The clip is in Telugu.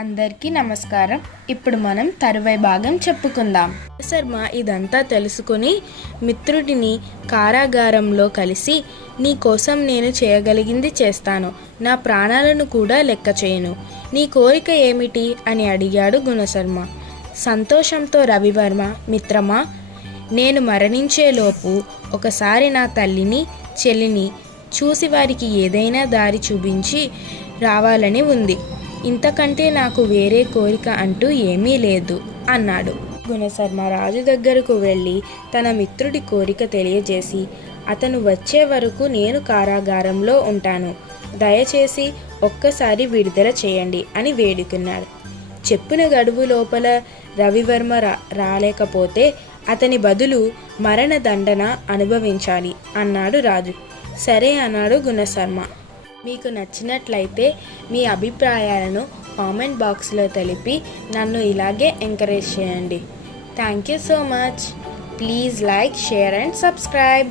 అందరికీ నమస్కారం. ఇప్పుడు మనం తరువాయి భాగం చెప్పుకుందాం. శర్మ ఇదంతా తెలుసుకుని మిత్రుడిని కారాగారంలో కలిసి, నీ కోసం నేను చేయగలిగింది చేస్తాను, నా ప్రాణాలను కూడా లెక్క చేయను, నీ కోరిక ఏమిటి అని అడిగాడు గుణశర్మ. సంతోషంతో రవివర్మ, మిత్రమా, నేను మరణించేలోపు ఒకసారి నా తల్లిని చెల్లిని చూసి వారికి ఏదైనా దారి చూపించి రావాలని ఉంది. ఇంతకంటే నాకు వేరే కోరిక అంటూ ఏమీ లేదు అన్నాడు. గుణశర్మ రాజు దగ్గరకు వెళ్ళి తన మిత్రుడి కోరిక తెలియజేసి, అతను వచ్చే వరకు నేను కారాగారంలో ఉంటాను, దయచేసి ఒక్కసారి విడుదల చేయండి అని వేడుకున్నాడు. చెప్పిన గడువు లోపల రవివర్మ రాలేకపోతే అతని బదులు మరణదండన అనుభవించాలి అన్నాడు రాజు. సరే అన్నాడు గుణశర్మ. మీకు నచ్చినట్లయితే మీ అభిప్రాయాలను కామెంట్ బాక్స్లో తెలిపి నన్ను ఇలాగే ఎంకరేజ్ చేయండి. Thank you so much. Please like, share and subscribe.